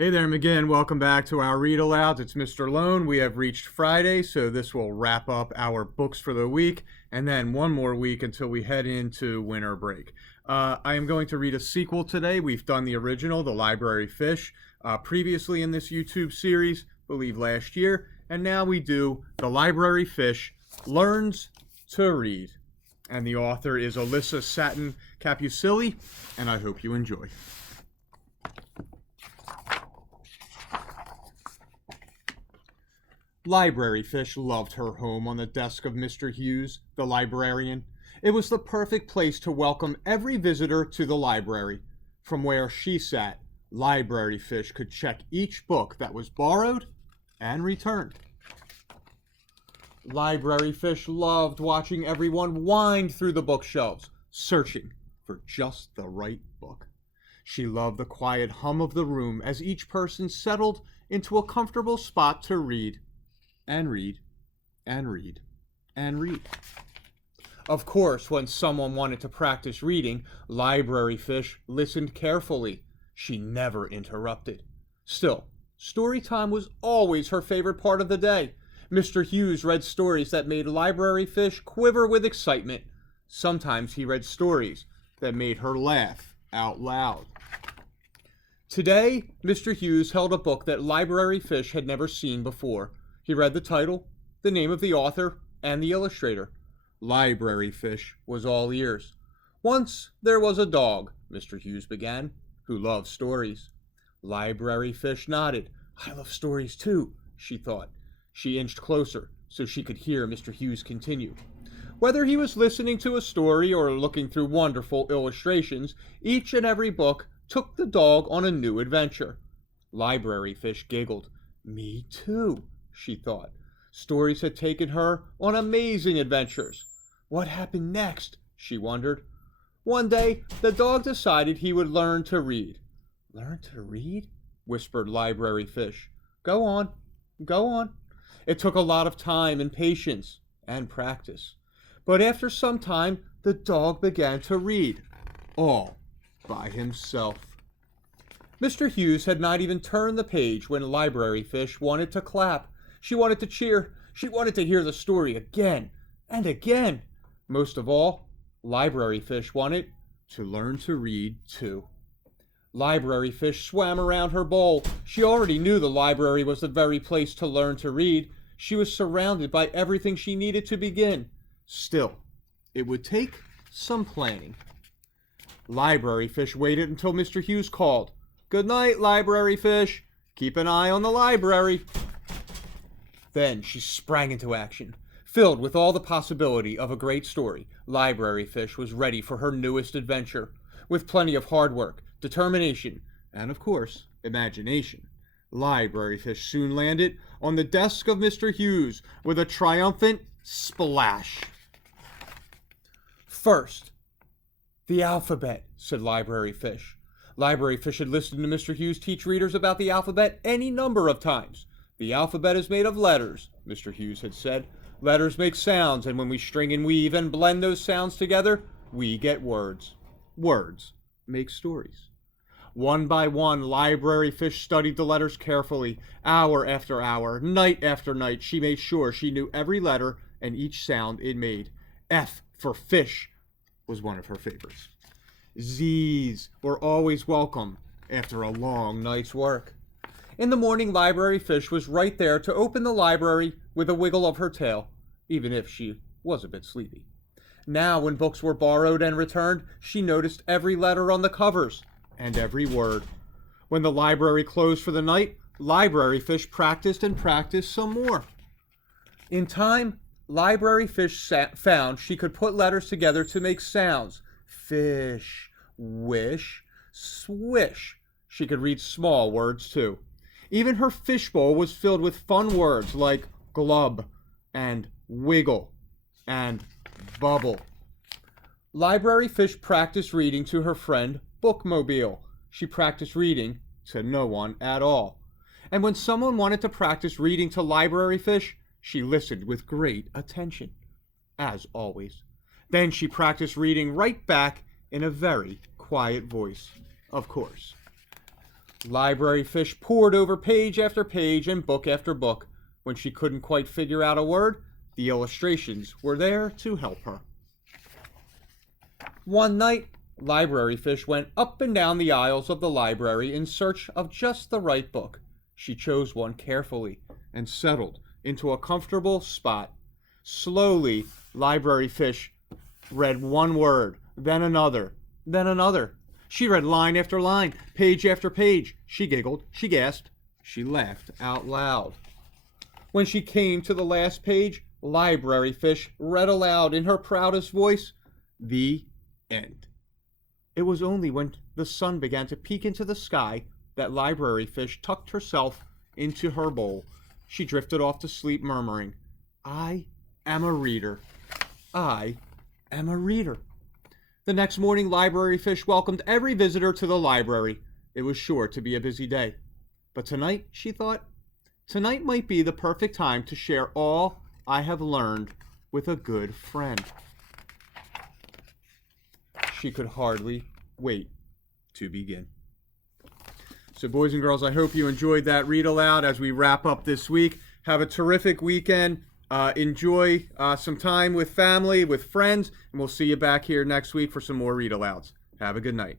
Hey there, McGinn. Welcome back to our read alouds. It's Mr. Lohn. We have reached Friday, so this will wrap up our books for the week, and then one more week until we head into winter break. I am going to read a sequel today. We've done the original, The Library Fish, previously in this YouTube series, I believe last year, and now we do The Library Fish Learns to Read. And the author is Alyssa Satin Capucilli, and I hope you enjoy. Library Fish loved her home on the desk of Mr. Hughes, the librarian. It was the perfect place to welcome every visitor to the library. From where she sat, Library Fish could check each book that was borrowed and returned. Library Fish loved watching everyone wind through the bookshelves, searching for just the right book. She loved the quiet hum of the room as each person settled into a comfortable spot to read. And read, and read, and read. Of course, when someone wanted to practice reading, Library Fish listened carefully. She never interrupted. Still, story time was always her favorite part of the day. Mr. Hughes read stories that made Library Fish quiver with excitement. Sometimes he read stories that made her laugh out loud. Today, Mr. Hughes held a book that Library Fish had never seen before. He read the title, the name of the author, and the illustrator. Library Fish was all ears. Once there was a dog, Mr. Hughes began, who loved stories. Library Fish nodded. I love stories too, she thought. She inched closer so she could hear Mr. Hughes continue. Whether he was listening to a story or looking through wonderful illustrations, each and every book took the dog on a new adventure. Library Fish giggled. Me too, she thought. Stories had taken her on amazing adventures. What happened next? She wondered. One day, the dog decided he would learn to read. Learn to read? Whispered Library Fish. Go on, go on. It took a lot of time and patience and practice. But after some time, the dog began to read, all by himself. Mr. Hughes had not even turned the page when Library Fish wanted to clap. She wanted to cheer. She wanted to hear the story again and again. Most of all, Library Fish wanted to learn to read too. Library Fish swam around her bowl. She already knew the library was the very place to learn to read. She was surrounded by everything she needed to begin. Still, it would take some planning. Library Fish waited until Mr. Hughes called. Good night, Library Fish. Keep an eye on the library. Then she sprang into action. Filled with all the possibility of a great story, Library Fish was ready for her newest adventure. With plenty of hard work, determination, and of course, imagination, Library Fish soon landed on the desk of Mr. Hughes with a triumphant splash. First, the alphabet, said Library Fish. Library Fish had listened to Mr. Hughes teach readers about the alphabet any number of times. The alphabet is made of letters, Mr. Hughes had said. Letters make sounds, and when we string and weave and blend those sounds together, we get words. Words make stories. One by one, Library Fish studied the letters carefully. Hour after hour, night after night, she made sure she knew every letter and each sound it made. F for fish was one of her favorites. Z's were always welcome after a long night's work. In the morning, Library Fish was right there to open the library with a wiggle of her tail, even if she was a bit sleepy. Now, when books were borrowed and returned, she noticed every letter on the covers and every word. When the library closed for the night, Library Fish practiced and practiced some more. In time, Library Fish found she could put letters together to make sounds. Fish, wish, swish. She could read small words, too. Even her fishbowl was filled with fun words like glub and wiggle and bubble. Library Fish practiced reading to her friend Bookmobile. She practiced reading to no one at all. And when someone wanted to practice reading to Library Fish, she listened with great attention, as always. Then she practiced reading right back in a very quiet voice, of course. Library Fish pored over page after page and book after book. When she couldn't quite figure out a word, the illustrations were there to help her. One night, Library Fish went up and down the aisles of the library in search of just the right book. She chose one carefully and settled into a comfortable spot. Slowly, Library Fish read one word, then another, then another. She read line after line, page after page. She giggled, she gasped, she laughed out loud. When she came to the last page, Library Fish read aloud in her proudest voice, "The end." It was only when the sun began to peek into the sky that Library Fish tucked herself into her bowl. She drifted off to sleep, murmuring, "I am a reader. I am a reader." The next morning, Library Fish welcomed every visitor to the library. It was sure to be a busy day. But tonight, she thought, tonight might be the perfect time to share all I have learned with a good friend. She could hardly wait to begin. So, boys and girls, I hope you enjoyed that read aloud as we wrap up this week. Have a terrific weekend. Enjoy some time with family, with friends, and we'll see you back here next week for some more read alouds. Have a good night.